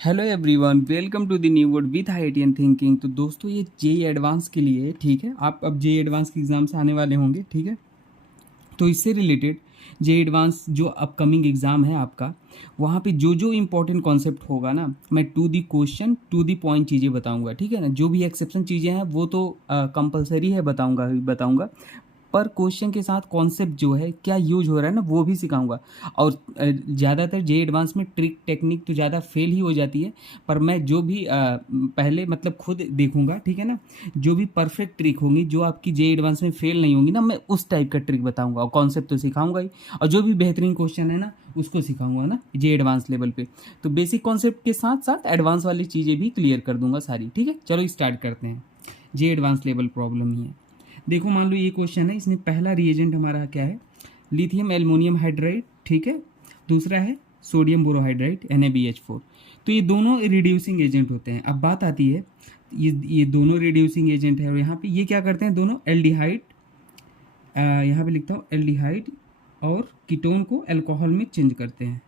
Hello everyone, welcome to the new world with IITian thinking. तो दोस्तों, ये JEE advance के लिए ठीक है। आप अब जेई एडवांस के एग्ज़ाम से आने वाले होंगे, ठीक है। तो इससे रिलेटेड जेई एडवांस जो अपकमिंग एग्ज़ाम है आपका, वहाँ पे जो जो इम्पोर्टेंट कॉन्सेप्ट होगा ना, मैं to the question to the point चीज़ें बताऊंगा, ठीक है ना। जो भी एक्सेप्शन चीज़ें हैं वो तो कंपलसरी है, बताऊंगा ही बताऊंगा। पर क्वेश्चन के साथ कॉन्सेप्ट जो है क्या यूज हो रहा है ना, वो भी सिखाऊंगा। और ज़्यादातर जे एडवांस में ट्रिक टेक्निक तो ज़्यादा फेल ही हो जाती है। पर मैं जो भी पहले मतलब खुद देखूंगा, ठीक है ना। जो भी परफेक्ट ट्रिक होंगी, जो आपकी जे एडवांस में फेल नहीं होंगी ना, मैं उस टाइप का ट्रिक बताऊंगा। और कॉन्सेप्ट तो सिखाऊंगा ही, और जो भी बेहतरीन क्वेश्चन है ना, उसको सिखाऊंगा ना जे एडवांस लेवल पे। तो बेसिक कॉन्सेप्ट के साथ साथ एडवांस वाली चीज़ें भी क्लियर कर दूंगा सारी, ठीक है। चलो स्टार्ट करते हैं। जे एडवांस लेवल प्रॉब्लम ही है। देखो, मान लो ये क्वेश्चन है, इसमें पहला रिएजेंट हमारा क्या है? लिथियम एल्युमिनियम हाइड्राइड, ठीक है। दूसरा है सोडियम बोरोहाइड्राइड NaBH4। तो ये दोनों रिड्यूसिंग एजेंट होते हैं। अब बात आती है, ये दोनों रिड्यूसिंग एजेंट है, और यहाँ पे ये क्या करते हैं? दोनों एल्डिहाइड, यहाँ पे लिखता हूँ एल्डिहाइड, और कीटोन को अल्कोहल में चेंज करते हैं।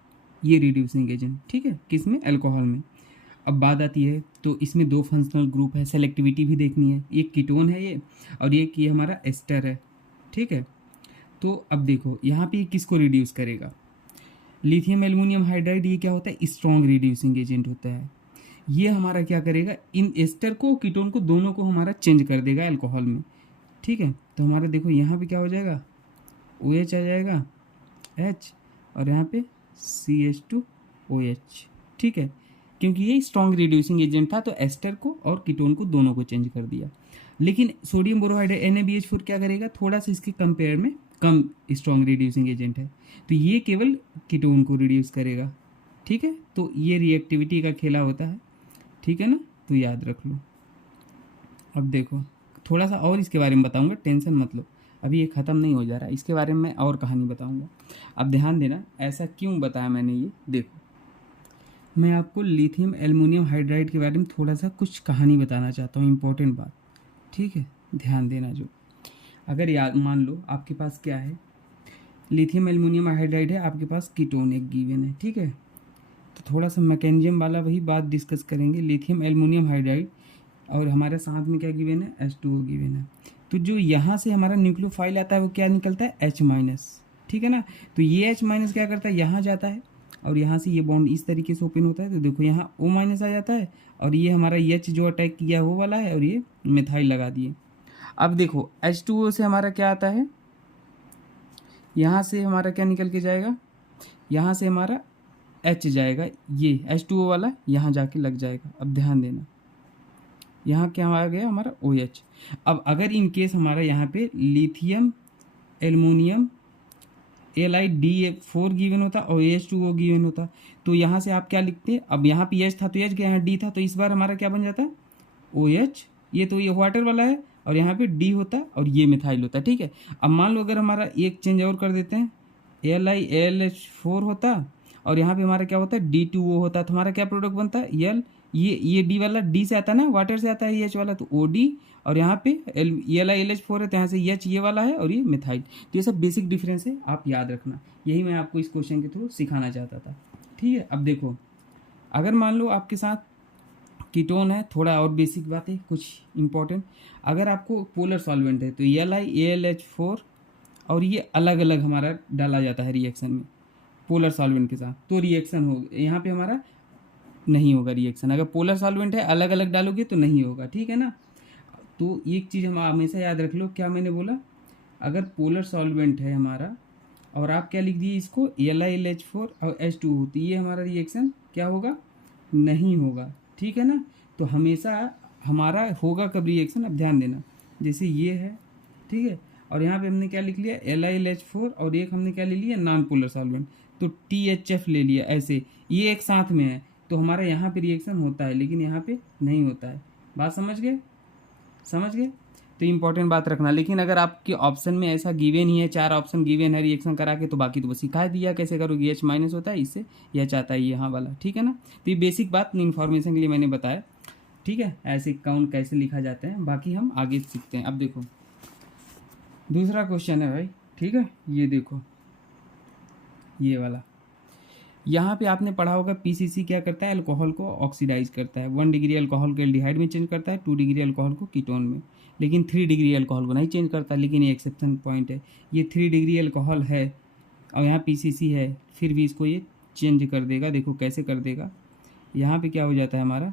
ये रिड्यूसिंग एजेंट, ठीक है, किसमें? अल्कोहल में। अब बात आती है, तो इसमें दो फंक्शनल ग्रुप है, सेलेक्टिविटी भी देखनी है। एक कीटोन है ये, और ये हमारा एस्टर है, ठीक है। तो अब देखो यहाँ पे ये किसको रिड्यूस करेगा? लिथियम एल्युमिनियम हाइड्राइड, ये क्या होता है? स्ट्रॉन्ग रिड्यूसिंग एजेंट होता है। ये हमारा क्या करेगा? इन एस्टर को, कीटोन को, दोनों को हमारा चेंज कर देगा अल्कोहल में, ठीक है। तो हमारा देखो यहाँ पे क्या हो जाएगा? OH आ जाएगा, H, और यहाँ पे CH2OH, ठीक है। क्योंकि ये स्ट्रॉन्ग रिड्यूसिंग एजेंट था, तो एस्टर को और कीटोन को दोनों को चेंज कर दिया। लेकिन सोडियम बोरोहाइड्राइड NaBH4 क्या करेगा? थोड़ा सा इसके कंपेयर में कम स्ट्रॉन्ग रिड्यूसिंग एजेंट है, तो ये केवल कीटोन को रिड्यूस करेगा, ठीक है। तो ये रिएक्टिविटी का खेला होता है, ठीक है ना। तो याद रख लो। अब देखो, थोड़ा सा और इसके बारे में बताऊंगा, टेंशन मत लो। अभी ये ख़त्म नहीं हो जा रहा, इसके बारे में मैं और कहानी बताऊंगा। अब ध्यान देना, ऐसा क्यों बताया मैंने ये देखो। मैं आपको लिथियम एल्युमिनियम हाइड्राइड के बारे में थोड़ा सा कुछ कहानी बताना चाहता हूँ, इम्पोर्टेंट बात, ठीक है। ध्यान देना। जो अगर याद मान लो आपके पास क्या है, लिथियम एल्युमिनियम हाइड्राइड है, आपके पास कीटोन एक गिवन है, ठीक है। तो थोड़ा सा मैकेनिज्म वाला वही बात डिस्कस करेंगे। लिथियम एल्युमिनियम हाइड्राइड, और हमारे साथ में क्या गिवन है? H2O गिवन है। तो जो यहाँ से हमारा न्यूक्लियोफाइल आता है वो क्या निकलता है? H-, ठीक है ना। तो ये H- क्या करता है? यहाँ जाता है, और यहाँ से ये बॉन्ड इस तरीके से ओपन होता है। तो देखो यहाँ O- आ जाता है, और ये हमारा H जो अटैक किया वो वाला है, और ये मिथाइल लगा दिए। अब देखो H2O से हमारा क्या आता है? यहाँ से हमारा क्या निकल के जाएगा? यहाँ से हमारा H जाएगा, ये H2O वाला यहाँ जाके लग जाएगा। अब ध्यान देना, यहाँ क्या आ गया? हमारा OH। अब अगर इन केस हमारा यहाँ पे लिथियम एल्युमिनियम Li2 गिवन होता और H2O गिवन होता, तो यहाँ से आप क्या लिखते? अब यहाँ पे H था तो H, यहाँ D था, तो इस बार हमारा क्या बन जाता? OH। ये तो ये वाटर वाला है, और यहाँ पे D होता और ये मिथाइल होता, ठीक है। अब मान लो अगर हमारा एक चेंज और कर देते हैं, LiAlH4 होता, और यहाँ पे हमारा क्या होता है? D2O होता। तो हमारा क्या प्रोडक्ट बनता है? ये डी वाला डी से आता है ना, वाटर से आता है ये H वाला, तो OD। और यहाँ पे LiLH4 है, तो यहाँ से H ये वाला है, और ये मिथाइल। तो ये सब बेसिक डिफरेंस है, आप याद रखना। यही मैं आपको इस क्वेश्चन के थ्रू सिखाना चाहता था, ठीक है। अब देखो, अगर मान लो आपके साथ कीटोन है, थोड़ा और बेसिक बात है कुछ इंपॉर्टेंट। अगर आपको पोलर सॉल्वेंट है, तो LiAlH4, और ये अलग अलग हमारा डाला जाता है रिएक्शन में पोलर सॉल्वेंट के साथ, तो रिएक्शन हो यहाँ पे हमारा नहीं होगा रिएक्शन। अगर पोलर सॉल्वेंट है अलग अलग डालोगे तो नहीं होगा, ठीक है ना। तो एक चीज़ हम हमेशा याद रख लो, क्या मैंने बोला? अगर पोलर सॉल्वेंट है हमारा, और आप क्या लिख दिए इसको? LiLH4 और H2O, तो ये हमारा रिएक्शन क्या होगा? नहीं होगा, ठीक है ना। तो हमेशा हमारा होगा कब रिएक्शन? अब ध्यान देना, जैसे ये है, ठीक है, और यहाँ पे हमने क्या लिख लिया? LiLH4, और एक हमने क्या ले लिया? नॉन पोलर सॉल्वेंट, तो THF ले लिया ऐसे, ये एक साथ में है। तो हमारा यहाँ पे रिएक्शन होता है, लेकिन यहाँ पे नहीं होता है। बात समझ गए? समझ गए? तो इंपॉर्टेंट बात रखना। लेकिन अगर आपके ऑप्शन में ऐसा गिवन ही है, 4 ऑप्शन गिवन है रिएक्शन करा के, तो बाकी तो बस सिखा दिया कैसे करोगे। H- होता है इससे, यह चाहता है यहाँ वाला, ठीक है ना। तो ये बेसिक बात इन्फॉर्मेशन के लिए मैंने बताया, ठीक है। ऐसे काउंट कैसे लिखा जाते हैं, बाकी हम आगे सीखते हैं। अब देखो दूसरा क्वेश्चन है भाई, ठीक है। ये देखो, ये वाला यहाँ पे आपने पढ़ा होगा पीसीसी क्या करता है, अल्कोहल को ऑक्सीडाइज करता है। 1 डिग्री अल्कोहल को एल्डिहाइड में चेंज करता है, 2 डिग्री अल्कोहल को कीटोन में, लेकिन 3 डिग्री अल्कोहल को नहीं चेंज करता। लेकिन ये एक्सेप्शन पॉइंट है, ये 3 डिग्री अल्कोहल है और यहाँ पीसीसी है, फिर भी इसको ये चेंज कर देगा। देखो कैसे कर देगा, यहाँ पे क्या हो जाता है हमारा,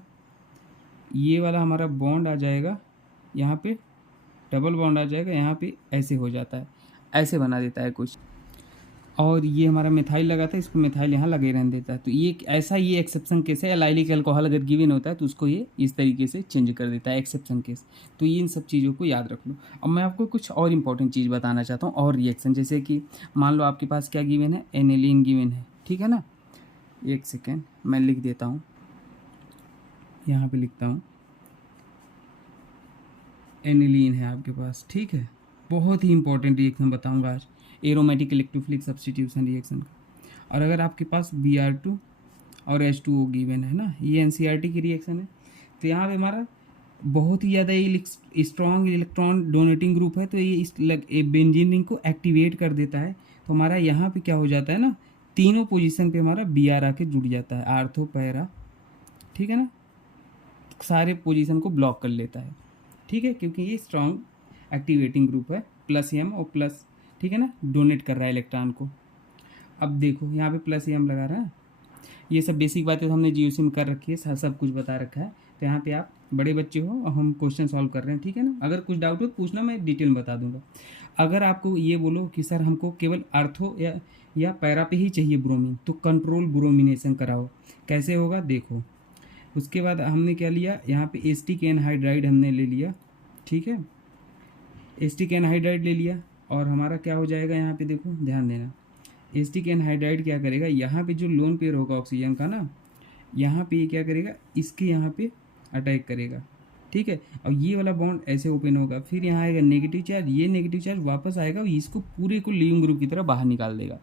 ये वाला हमारा बॉन्ड आ जाएगा, यहाँ पे डबल बॉन्ड आ जाएगा, यहाँ पे ऐसे हो जाता है, ऐसे बना देता है कुछ। और ये हमारा मिथाइल लगा था, इसको मिथाइल यहाँ लगे रहने देता है। तो ये ऐसा, ये एक्सेप्शन केस है। एलाइलिक अल्कोहल अगर गिवन होता है तो उसको ये इस तरीके से चेंज कर देता है, एक्सेप्शन केस। तो ये इन सब चीज़ों को याद रख लो। अब मैं आपको कुछ और इंपॉर्टेंट चीज़ बताना चाहता हूँ, और रिएक्शन, जैसे कि मान लो आपके पास क्या गिवन है, एनिलीन गिवन है, ठीक है ना। एक सेकेंड मैं लिख देता हूँ, यहाँ पर लिखता हूँ, एनिलीन है आपके पास, ठीक है। बहुत ही इंपॉर्टेंट रिएक्शन बताऊंगा आज, एरोमेटिक इलेक्ट्रोफिलिक सब्स्टिट्यूशन रिएक्शन का। और अगर आपके पास Br2 और H2O गिवन है ना, ये NCERT की रिएक्शन है। तो यहाँ पे हमारा बहुत ही ज़्यादा स्ट्रॉन्ग इलेक्ट्रॉन डोनेटिंग ग्रुप है, तो ये इस बेंजीन रिंग को एक्टिवेट कर देता है। तो हमारा यहाँ पे क्या हो जाता है ना, तीनों पोजीशन पे हमारा Br आके जुड़ जाता है, आर्थो पैरा, ठीक है ना, सारे पोजीशन को ब्लॉक कर लेता है, ठीक है, क्योंकि ये स्ट्रॉन्ग एक्टिवेटिंग ग्रुप है, प्लस एम और प्लस, ठीक है ना, डोनेट कर रहा है इलेक्ट्रॉन को। अब देखो यहाँ पे प्लस एम लगा रहा है, ये सब बेसिक बातें तो हमने जीओसी में कर रखी है, सब कुछ बता रखा है। तो यहाँ पे आप बड़े बच्चे हो और हम क्वेश्चन सॉल्व कर रहे हैं, ठीक है ना। अगर कुछ डाउट हो पूछना, मैं डिटेल में बता दूंगा। अगर आपको ये बोलो कि सर हमको केवल आर्थो या पैरा पे ही चाहिए ब्रोमीन, तो कंट्रोल ब्रोमिनेशन कराओ। कैसे होगा देखो। उसके बाद हमने क्या लिया, यहाँ पे एस्टिक एनहाइड्राइड हमने ले लिया, ठीक है, एस्टिक एनहाइड्राइड ले लिया। और हमारा क्या हो जाएगा, यहाँ पे देखो ध्यान देना, एस्टिक एनहाइड्राइड क्या करेगा, यहाँ पे जो लोन पेयर होगा ऑक्सीजन का ना, यहाँ पे ये क्या करेगा, इसके यहाँ पे अटैक करेगा, ठीक है। और ये वाला बॉन्ड ऐसे ओपन होगा, फिर यहाँ आएगा नेगेटिव चार्ज, ये नेगेटिव चार्ज वापस आएगा, इसको पूरे को लीविंग ग्रुप की तरह बाहर निकाल देगा।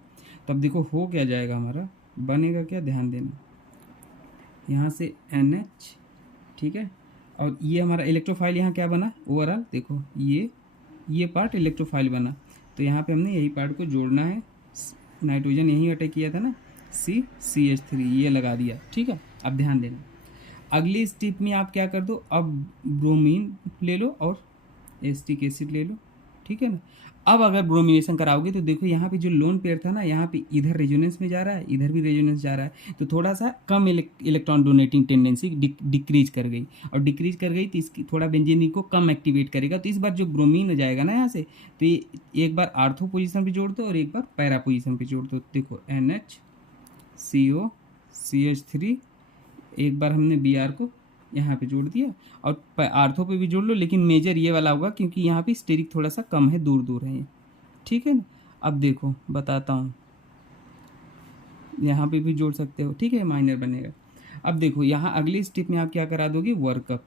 तो अब देखो हो क्या जाएगा, हमारा बनेगा क्या, ध्यान देना, यहाँ से NH, ठीक है। और ये हमारा इलेक्ट्रोफाइल यहाँ क्या बना, ओवरऑल देखो ये पार्ट इलेक्ट्रोफाइल बना। तो यहाँ पे हमने यही पार्ट को जोड़ना है, नाइट्रोजन यहीं अटैक किया था ना, CH3 ये लगा दिया, ठीक है। अब ध्यान देना, अगली स्टेप में आप क्या कर दो, अब ब्रोमीन ले लो और एस्टिक एसिड ले लो, ठीक है ना। अब अगर ब्रोमिनेशन कराओगे तो देखो यहाँ पे जो लोन पेयर था ना, यहाँ पे इधर रेजोनेंस में जा रहा है, इधर भी रेजोनेंस जा रहा है, तो थोड़ा सा कम इलेक्ट्रॉन डोनेटिंग टेंडेंसी डिक्रीज कर गई, और डिक्रीज कर गई तो इसकी थोड़ा बेंजीन को कम एक्टिवेट करेगा। तो इस बार जो ब्रोमीन जाएगा ना यहाँ से, तो ये एक बार आर्थो पोजिशन पर जोड़ दो और एक बार पैरा पोजिशन पर जोड़ दो। देखो NH CO CH3, एक बार हमने Br को यहाँ पे जोड़ दिया, और आर्थो पे भी जोड़ लो, लेकिन मेजर ये वाला होगा क्योंकि यहाँ पे स्टेरिक थोड़ा सा कम है, दूर दूर है ये, ठीक है ना। अब देखो बताता हूँ, यहाँ पे भी जोड़ सकते हो, ठीक है, माइनर बनेगा। अब देखो यहाँ अगली स्टेप में आप क्या करा दोगे, वर्कअप,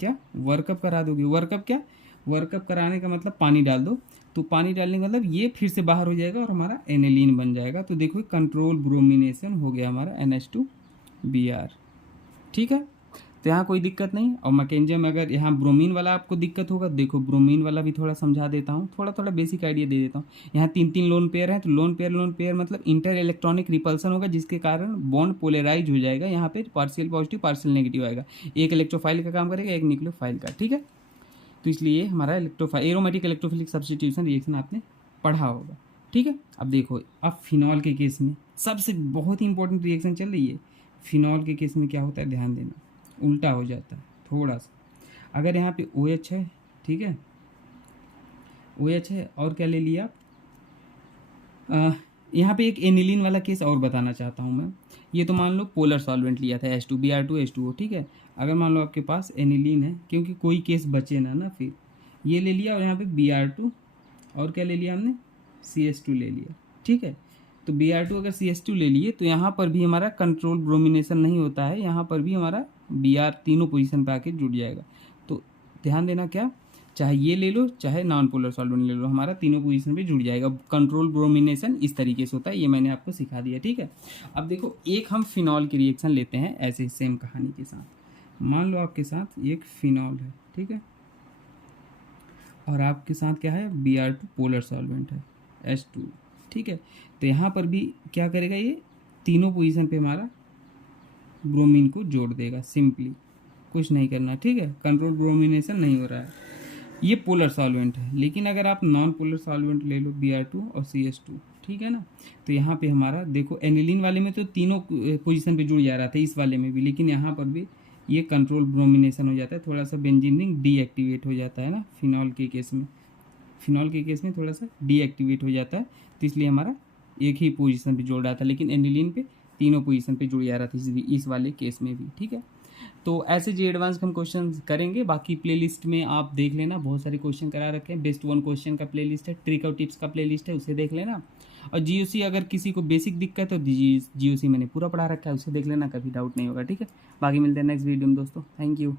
क्या वर्कअप करा दोगे, वर्कअप क्या, वर्कअप कराने का मतलब पानी डाल दो। तो पानी डालने का मतलब ये फिर से बाहर हो जाएगा और हमारा एनिलीन बन जाएगा। तो देखो कंट्रोल ब्रोमिनेशन हो गया हमारा NH2Br, ठीक है। तो यहाँ कोई दिक्कत नहीं। और मैकेनिज्म में अगर यहाँ ब्रोमीन वाला आपको दिक्कत होगा, देखो ब्रोमीन वाला भी थोड़ा समझा देता हूँ, थोड़ा थोड़ा बेसिक आइडिया दे देता हूँ। यहाँ 3 लोन पेयर हैं, तो लोन पेयर मतलब इंटर इलेक्ट्रॉनिक रिपल्सन होगा, जिसके कारण बॉन्ड पोलराइज हो जाएगा। यहाँ पे पार्शियल पॉजिटिव पार्शियल नेगेटिव आएगा, एक इलेक्ट्रोफाइल का काम करेगा, एक न्यूक्लियोफाइल का, ठीक है। तो इसलिए हमारा एरोमेटिक इलेक्ट्रोफिलिक सब्स्टिट्यूशन रिएक्शन आपने पढ़ा होगा, ठीक है। अब देखो, अब फिनॉल के केस में सबसे बहुत ही इंपॉर्टेंट रिएक्शन चल रही है। फिनॉल के केस में क्या होता है, ध्यान देना, उल्टा हो जाता है थोड़ा सा। अगर यहाँ पे OH है, ठीक है, OH है, और क्या ले लिया आप, यहाँ पे एक एनिलीन वाला केस और बताना चाहता हूँ मैं। ये तो मान लो पोलर सॉल्वेंट लिया था, H2Br2 H2O, ठीक है। अगर मान लो आपके पास एनिलीन है, क्योंकि कोई केस बचे ना, फिर ये ले लिया, और यहाँ पे Br2 और क्या ले लिया हमने, CH2 ले लिया, ठीक है। तो Br2 अगर CH2 ले लिए तो यहाँ पर भी हमारा कंट्रोल ब्रोमिनेशन नहीं होता है, यहाँ पर भी हमारा Br तीनों पोजीशन पे आके जुड़ जाएगा। तो ध्यान देना, क्या चाहे ये ले लो चाहे नॉन पोलर सॉल्वेंट ले लो, हमारा तीनों पोजीशन पे जुड़ जाएगा। कंट्रोल ब्रोमिनेशन इस तरीके से होता है, ये मैंने आपको सिखा दिया, ठीक है। अब देखो एक हम फिनॉल की रिएक्शन लेते हैं ऐसे सेम कहानी के साथ। मान लो आपके साथ एक फिनॉल है, ठीक है, और आपके साथ क्या है, Br2 पोलर सॉल्वेंट है, H2, ठीक है। तो यहाँ पर भी क्या करेगा, ये तीनों पोजीशन पे हमारा ब्रोमीन को जोड़ देगा, सिंपली, कुछ नहीं करना, ठीक है। कंट्रोल ब्रोमिनेशन नहीं हो रहा है। ये पोलर सॉल्वेंट है। लेकिन अगर आप नॉन पोलर सॉल्वेंट ले लो, Br2 और CH2, ठीक है ना, तो यहाँ पे हमारा देखो एनिलीन वाले में तो तीनों पोजीशन पे जुड़ जा रहा था, इस वाले में भी, लेकिन यहाँ पर भी ये कंट्रोल ब्रोमिनेशन हो जाता है, थोड़ा सा बेंजीन रिंग डीएक्टिवेट हो जाता है ना, फिनॉल के केस में, फिनॉल के केस में थोड़ा सा डीएक्टिवेट हो जाता है, तो इसलिए हमारा एक ही पोजीशन पे जुड़ रहा था, लेकिन एनिलीन पे तीनों पोजीशन पे जुड़ जा रहा था इस वाले केस में भी, ठीक है। तो ऐसे जे एडवांस के हम क्वेश्चन करेंगे। बाकी प्लेलिस्ट में आप देख लेना, बहुत सारे क्वेश्चन करा रखे हैं। बेस्ट वन क्वेश्चन का प्लेलिस्ट है, ट्रिक और टिप्स का प्लेलिस्ट है, उसे देख लेना। और जीओसी अगर किसी को बेसिक दिक्कत है तो जीओसी मैंने पूरा पढ़ा रखा है, उसे देख लेना, कभी डाउट नहीं होगा, ठीक है। बाकी मिलते हैं नेक्स्ट वीडियो में दोस्तों, थैंक यू।